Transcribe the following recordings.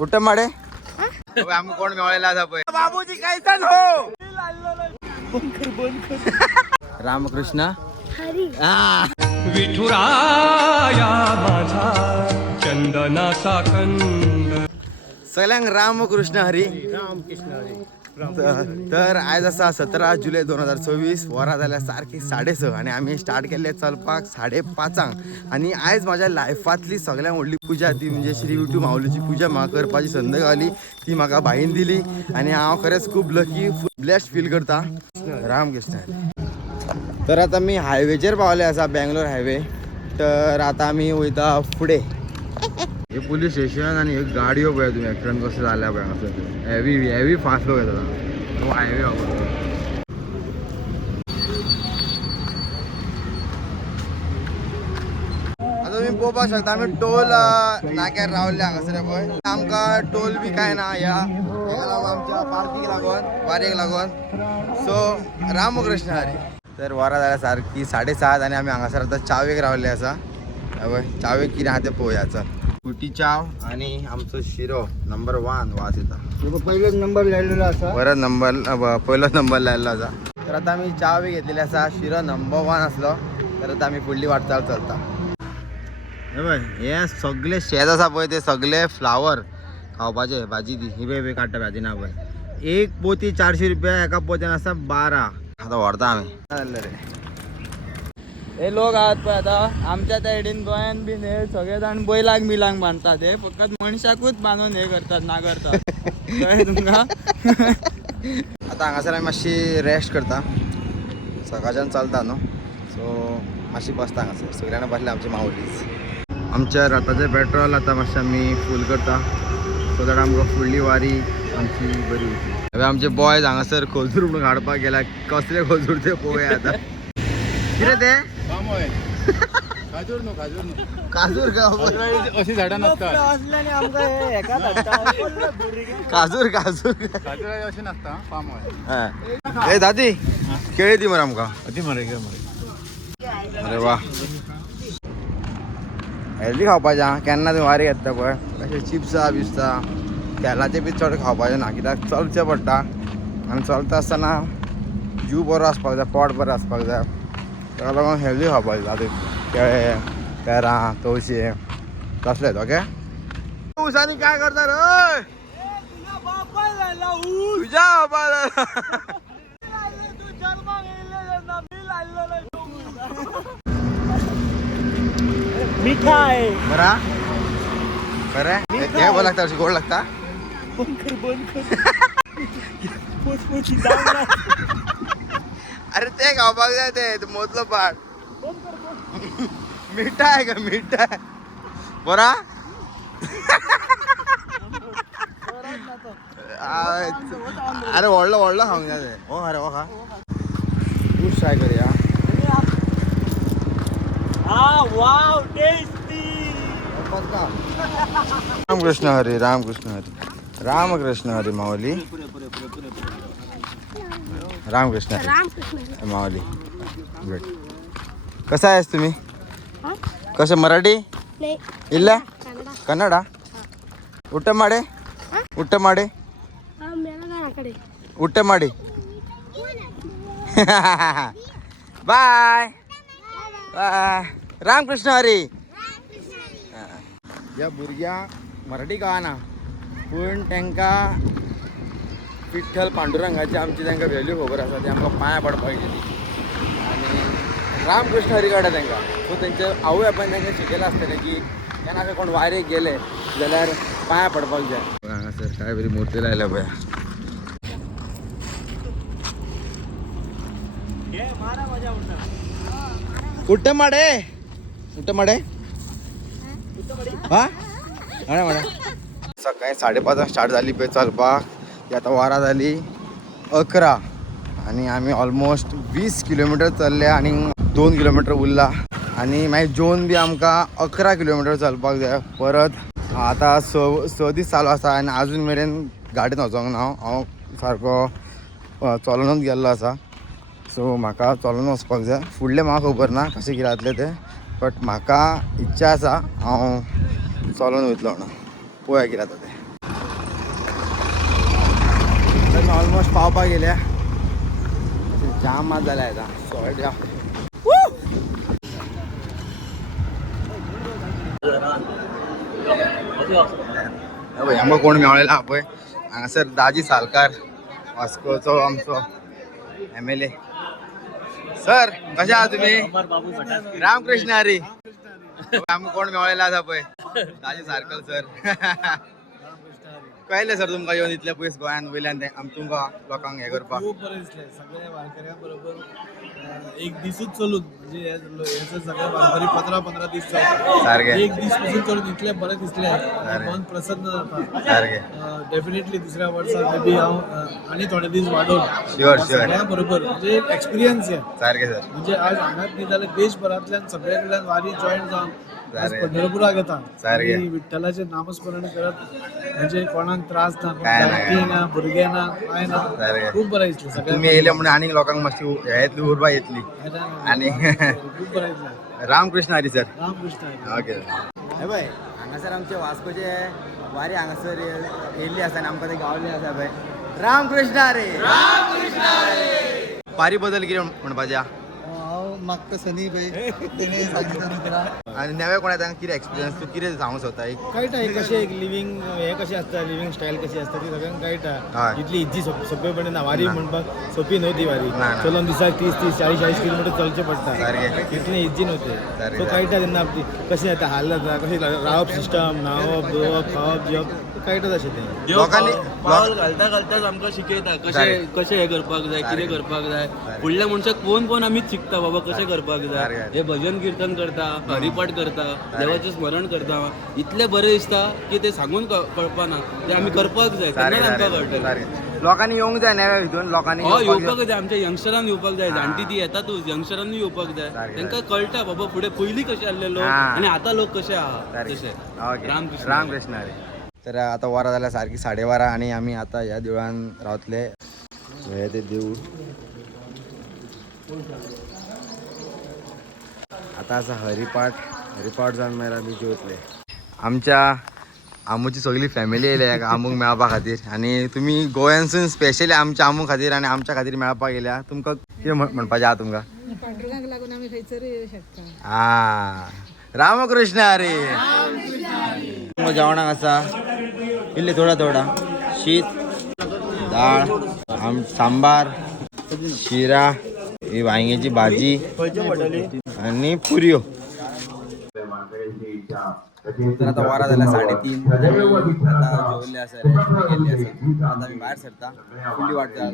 उठ माडे आम्ही कोण मिळालेला बाबूजी काय सण हो रामकृष्ण हरी विठुराया माझा चंदनाचा खंड. सगळ्यांक रामकृष्ण हरी. तर आज असा 17 जुलै 2024 वरा जाल्या सारखी 6:30 आणि आम्ही स्टार्ट केले चलपाक 5:30 आणि आज माझ्या लायफातली सगळ्यात व्हडली पूजा ती म्हणजे श्री विठू माऊलीची पूजा म्हाका करपाची संद गावली. ती म्हाका बाईन दिली आणि हांव खरेंच खूब लकी ब्लेस्ड फील करता. रामकृष्ण. तर आता मी हायवेचेर पावले असा बेंगलोर हायवे. तर आता आम्ही वयता फुडें. हे पोलीस स्टेशन आणि एक गाडयो पळय तुम्ही ॲक्सिडेंट कसं झाल्या पळय असं हेवी फास्ट लोक येतात तो हायवे वापरतो. आता तुम्ही पळोवपाक शकता आम्ही टोल नाक्यार रावल्ले हांगासर पळय. आमकां टोल बी काय ना या आमच्या पार्किंग लागून वारेक लागून. सो रामकृष्ण हरी. तर वरा जाल्यार सारकी 7:30 आणि आम्ही हांगासर आता चावेक रावल्ले आसा. चावेक कितें आहा तें पळोवयाचं. कुटी चाव आणि आमचो शिरो नंबर 1 वास येता. पहिलोच नंबर लायलेलो असा. परत नंबर पहिलोच नंबर लायल्लो आसा. तर आता आमी चाव बी घेतलेली आसा. शिरो नंबर 1 आसलो. तर आता आमी फुडली वाटचाल चलता. हे सगळे शेत आसा पळय ते सगळे फ्लावर खावपाचे भाजी ती ही बी काडटा भाजी ना पळय. एक पोती 400 रुपया एका पोत्यान आसा 12. आता व्हरता आमी रे. हे लोक आहात पण आता आमच्या त्या सायडीन गोंयान बीन हे सगळे जाण बैलांक मिलांक बांधतात. हे फक्त मनशाकूच बांधून हे करतात नागरतात. कळ्ळें तुमकां. आता हांगासर आमी मातशी रेस्ट करता. सकाळच्यान चलता न्हू सो मातशी बसता हांगासर. सगळ्यांना बसले आमची माऊलीच. आमच्या रथाचें पेट्रोल आता मातशें आमी फूल करता सो दॅट आमकां फुडली वारी आमची बरी वयतली. हांवें आमचे बॉयज हांगासर खोजूर म्हणून हाडपाक गेल्या. कसले खोजूर ते पळोवया आतां. कितें ते खाजूर न्हू काजूर अशी झाडां नासतात. असल्याने आमकां हे हेका धाडटा. काजूर काजूर खाजूर अशी नासता पाम ऑयल. ए दादी केळी दी मरे आमकां. अती मरे घे मरे. अरे वा हेल्दी खावपाचें आं. केन्ना तूं वारी येता पळय अशें चिप्सा बिप्सा तेलाचें बी चड खावपाचें ना कित्याक चलचें पडटा आनी चलता आसतना जीव बरो आसपाक जाय पोट बरें आसपाक जाय. ताका लागून हेल्दी खावपाचें दादी. केळे पेरां तवशे तसलेच ओके. उसांनी काय करता रे तुझ्या बापायला मिठाई बरा खरें हे बरं लागता अशी गोड लागता. अरे ते खावपाक जाय ते मोदलो पाट. मिठाय का मिठाय बरा. अरे व्हडलो व्हडलो खावंक जाय ते. हो अरे हो खा खूब ट्राय करूया. Wow tasty. Ramkrishna Hari Ramkrishna Hari Ramkrishna Hari Mauli Ramkrishna Hari Mauli. Good. कसा आहेस तुम्ही कसं मराठी ಇಲ್ಲ ಕನ್ನಡ ಊಟ ಮಾಡಿ ಊಟ ಮಾಡಿ ಊಟ ಮಾಡಿ बाय बाय. रामकृष्ण हरी. ह्या भुरग्यांक मराठी कळना पूण तांकां विठ्ठल पांडुरंगाची आमची तांकां व्हॅल्यू खबर आसा. ती आमकां पांयां पडपाक गेली आनी रामकृष्ण हरी कळटा तांकां. सो तेंचे आवय बापायन तांकां शिकयलें आसतलें की केन्ना कोण वारेक गेले जाल्यार पांयां पडपाक जाय. हांगासर काय बरी मुर्ती लायल्या पळय. उठ माडे उठ माडे हा अरे माडे. सकाळी 5:30 स्टार्ट जाली पळय चलपाक. ती आतां वरां जाली 11 आणि आम्ही ऑलमोस्ट 20 किलोमीटर चलले आणि 2 किलोमीटर उरला आणि मागीर जेवन बी आमकां 11 किलोमीटर चलपाक जाय. परत आतां स दीस चालू आसा आनी आजून मेरेन गाडयेन वचोंक ना. हांव सारको चलूनच गेल्लो आसा. सो म्हाका चलून वचपाक जाय. फुडलें म्हाका खबर ना कशें कितें जातलें तें बट म्हाका इच्छा आसा हांव चलून वयतलो म्हणून. पळोवया कितें जाता तें. आम्ही ऑलमोस्ट पावपा गेल्या जाम मात झाला आता सॉल्ट जाम आम्हाला कोण मिळवलेला पळय हांगासर दाजी सालकार वास्कोचो आमचो MLA सर कशे आहात तुम्ही रामकृष्ण हरी आम्ही कोण मेळलेला आसा पळय दाजी सारकल सर कळले सर तुमकां येवन इतले पयस गोंयान वयल्यान तुमकां लोकांक हे करपाक खूप बरें दिसलें सगळ्या वारकऱ्यां बरोबर एक दिसूच चलून म्हणजे हे सगळे वारकरी 15-15 दीस चलतात सारखे एक दीस पासून चलून इतले बरें दिसलें मन प्रसन्न जाता सारखे डेफिनेटली दुसऱ्या वर्सा मे बी हांव आनी थोडे दीस वाडोवन शुअर शुअर सगळ्या बरोबर म्हणजे एक एक्सपिरियन्स आहे सारखे सर म्हणजे आज हांगाच न्ही जाल्यार देशभरांतल्यान सगळे कडल्यान वारी जॉयन जावन आज सारकें. पंढरपुराक येता सारकें. आनी विठ्ठलाचें नामस्मरण करत म्हणजे कोणाक त्रास ना काय नाही. जाणटी ना भुरगे ना काय ना सारकें. खूप बरें दिसलें सगळ्यांक तुम्ही येयले म्हणून आनीक लोकांक मातशी हे येतली उर्बा येतली आणि खूप बरें दिसलें रामकृष्ण हरी सर रामकृष्ण ओके हे पळय हांगासर आमचे वास्कोचे वारी हांगासर येयल्ली आसा आनी आमकां ते गावल्ली आसा पळय रामकृष्ण हरी पारी बद्दल कितें म्हणपाचें हांव मागता सनी भाई तेणे सांगितलं तुका आनी नवे कोणा तांकां कितें एक्सपिरियन्स तूं कितें सांगूंक सोदता एक कळटा एक कशें एक लिव्हिंग हे कशें आसता लिव्हिंग स्टायल कशी आसता ती सगळ्यांक कळटा हय. इतली इज्जी सोपेपणी ना वारी म्हणपाक सोपी न्हू ती वारी ना, ना. चलून दिसाक 30-40 किलोमीटर चलचें पडटा सारकें. इतली इज्जी नव्हती सारकें. सो कळटा तेन्ना आपली कशें आता हाल जाता कशें रावप सिस्टम न्हावप धुवप खावप जेवप ते कळटा तशें तें लोकांनी पावल घालता घालताच आमकां शिकयता सारकें. कशें हे करपाक जाय कितें करपाक जाय फुडल्या मनशाक पळोवन आमीच शिकता बाबा कशें करपाक जाय सारकें. हे भजन कीर्तन करता हरिपाठ करता देवाचें स्मरण करता इतलें बरें दिसता की ते सांगून कळपाना ते आमी करपाक जाय तेन्नाच आमकां कळटलें सारकें. लोकांनी येवंक जाय नव्या हितून लोकांनी हय येवपाक येवपाक जाय आमच्या यंगस्टरांक येवपाक जाय जाणटी ती येतातूच यंगस्टरांनी येवपाक जाय सारकें. तांकां कळटा बाबा फुडें पयलीं कशे आसले लोक हा. आनी आतां लोक कशे आहा सारकें. तशे ओके. रामकृष्ण रामकृष्ण हरी तर आता वरां जाल्यार सारकी 12:30 आणि आमी आता ह्या देवळान रावतले हे ते देऊळ आता असा हरिपाठ जावन मागीर आमी जेवतले आमच्या आमूची सगळी फॅमिली येयल्या आमूक मेळपा खातीर आनी तुमी गोंयांसून स्पेशली आमच्या आमू खातीर आनी आमच्या खातीर मेळपाक येयल्या तुमकां कितें म्हणपाचें आहा तुमकां पांडुरंगाक लागून आम्ही खंयसर येऊ शकता हा रामकृष्ण हरी जेवणाक आसा इल्ले थोडा शीत डाळ सांबार शिरा ही वांग्याची भाजी आणि पुरयो तर आता वारा झाला 3:30 आता जेवले आसा गेल्ली आसा आता आमी भायर सरता फुडली वाट चल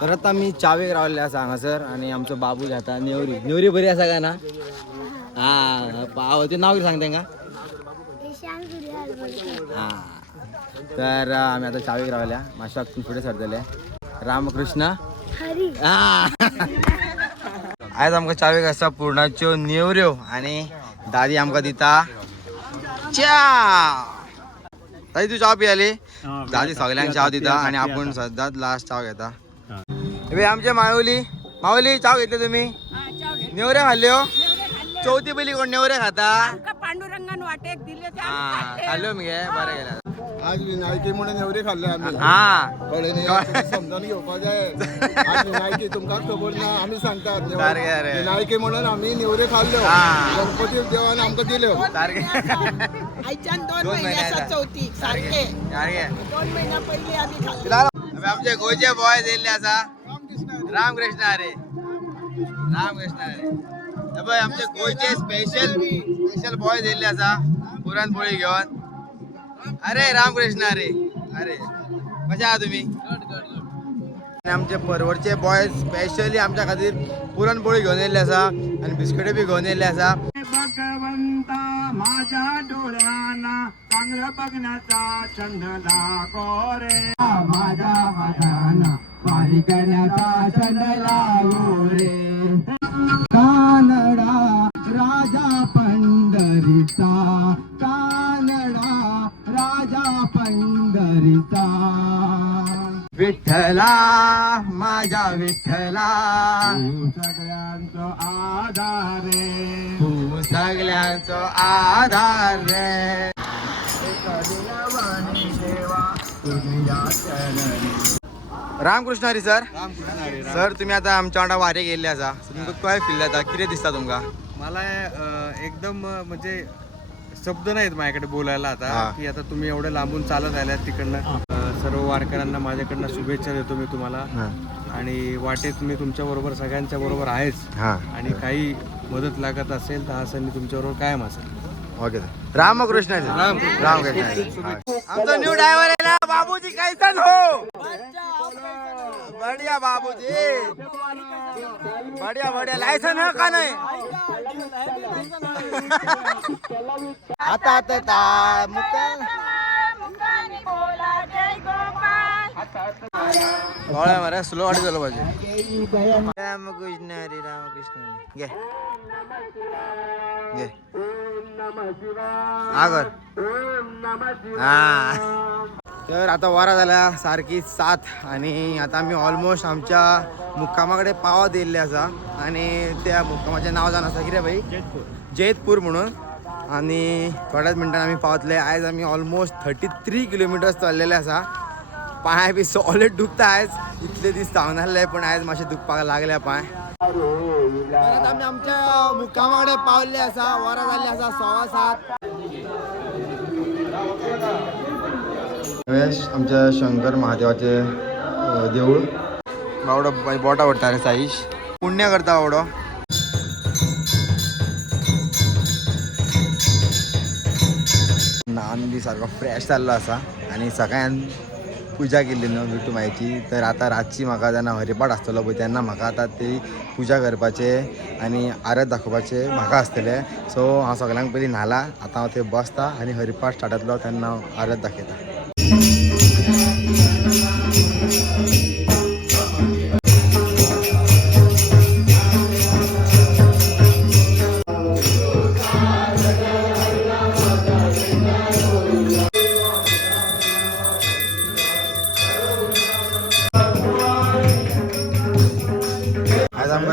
तर आता मी चावेक रावले आसा हांगासर आणि आमचो बाबू घेता नेवरी बरी आसा काय ना हा पावाचें नांव कितें सांग तांकां हा तर आमी आतां चावेक रावल्या मातशे फुडें सरतले रामकृष्ण हा आयज आमकां चावेक आसा पुरणाच्यो नेवऱ्यो आनी दादी आमकां दिता च्या दादी तूं चाव पियाली दादी सगळ्यांक चाव दिता आणि आपण सदांच लास्ट चाव घेता आमचे माऊली चाव घेतले तुम्ही नेवऱ्या खाल्ल्यो चवथी पयली कोण नेवऱ्या खाता पांडुरंगान वाटेक दिले हा खाल्ल्यो मगे बरें गेल्या आज विनायकी म्हणून एवढे खाल्ले आम्ही हा कळ्ळें समजावून घेवपा जाय आज विनायकी तुमकां खबर ना आमी सांगतात सारकें रे. विनायकी म्हणून आमी नेवऱ्यो खाल्ल्यो हा. गणपती देवान आमकां दिल्यो सारकें आयच्यान 2 दोन महिने महिने आसा आसा. चवथीक सारखे सारकें 2 महिन्या पयलीं आमी खाल्ले आमचे गोंयचे बॉय येयल्ले आसा रामकृष्ण हरे रामकृष्ण हरे पळय आमचे गोंयचे स्पेशल बॉय येयल्ले आसा पुरणपोळी घेवन अरे रामकृष्ण हरे अरे कशे आहा तुमी आणि आमचे परवडचे बॉय स्पेशली आमच्या खातीर पुरणपोळी घेवन येयल्ले आसा आणि बिस्किटे बी घेवन येयल्ले आसा भगवंता माझ्या डोळ्यांना चांगलं बघण्याचा छंद लागो रे माझ्या वादाना वारी करण्याचा छंद लागो रे कानडा राजा पंढरीचा कानडा राजा पंढरीचा विठ्ठला माझ्या विठ्ठला सगळ्यांचं आधार रे तू सगळ्यांचो आधार रे रामकृष्ण हरी सर. सर तुम्ही आता आमच्या वांगडा वारे गेल्ले आसा, तुमकां काय फील जाता, कितें दिसता तुमकां? मला एकदम म्हणजे शब्द नाहीत माझ्याकडे बोलायला आता की आता तुम्ही एवढं लांबून चालत आल्यात तिकडनं. सर्व वारकऱ्यांना माझ्याकडनं शुभेच्छा देतो मी तुम्हाला. आणि वाटेत मी तुमच्या बरोबर सगळ्यांच्या बरोबर आहेच. आणि काही मदत लागत असेल तर हा सण मी तुमच्याबरोबर कायम असेल. Okay sir. रामकृष्ण हरी. रामकृष्ण हरी. आमचा न्यू ड्रायव्हर आहे ना बाबूजी, कैसन हो? बढ़िया बाबूजी, बढ़िया बढ़िया. लायसन है का नाही? आता आता मुक्काम थोड्या मारे स्लो गाडी झालं पाहिजे. रामकृष्ण हरी. रामकृष्ण हरी. घे घे आगर. तर आता वारा झाला सारखी 7 आणि आता आम्ही ऑलमोस्ट आमच्या मुक्कामाकडे पावा दिले असा. आणि त्या मुक्कामाचे नाव जाणं असं किती भाई? जैतपूर म्हणून. आणि थोड्याच मिनटांनी आम्ही पावतले. आज आम्ही ऑलमोस्ट 33 किलोमीटर्स चाललेले असा. पाय बी सॉलिड दुखता आज, इथले दीस सांगणारले पण आज मातशे दुखपाक लागल्या पाय. आता आम्ही आमच्या मुक्कामाकडे पावले असा. वारा झाले असा 6:15. आमच्या शंकर महादेवाचे देऊळ बावडो बोटा पडटा रे साईश. पुण्य करता बावडो. आनंदी सारखा फ्रेश चाललो असा. आणि सगळ्यान पूजा केली न्हू विठू मायची. तर आता रातची म्हाका जेन्ना हरिपाठ आसतलो पळय तेन्ना म्हाका आता ती पूजा करपाचे आणि आरत दाखोवपाचे म्हाका आसतले. सो हांव सगळ्यांक पयलीं न्हाला. आतां हांव थंय बसता आनी हरिपाठ स्टार्ट जातलो तेन्ना हांव आरत दाखयता.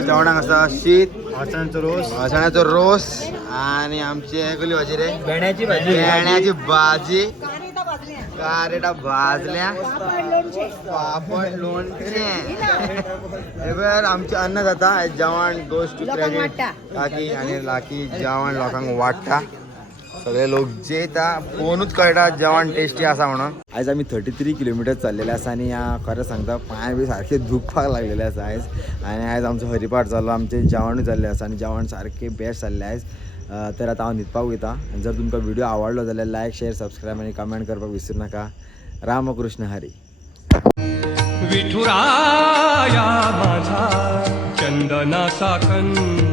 जेवणाक आसा शीत, अळसाण्याचो रोस आणि आमची कसली भाजी रे? भेंड्याची भाजी. कारेटा भाजल्या, पापड लोणचे. एबर आमचे अन्न जाता. जेवण गोज टू क्रेडिट लाकी आणि लाकी जेवण लोकांक वाडटा. सगळे लोक जेता पळोवनूच कळटा जेवण टेस्टी आसा म्हणून. आयज आमी 33 किलोमिटर चाललेले आसा आणि खरें सांगता पांय बी सारखे दुखपाक लागलेले आसा आयज. आणि आयज आमचो हरिपाठ जालो, आमचे जेवणूय जाल्लें आसा आणि जेवण सारखे बेस्ट जाल्लें आयज. तर आता हांव न्हिदपाक वयता. जर तुमकां व्हिडिओ आवडलो जाल्यार लायक, शेअर, सबस्क्राईब आणि कमेंट करपाक विसरू नाका. रामकृष्ण हरी. विठुराया माझा चंदनाचा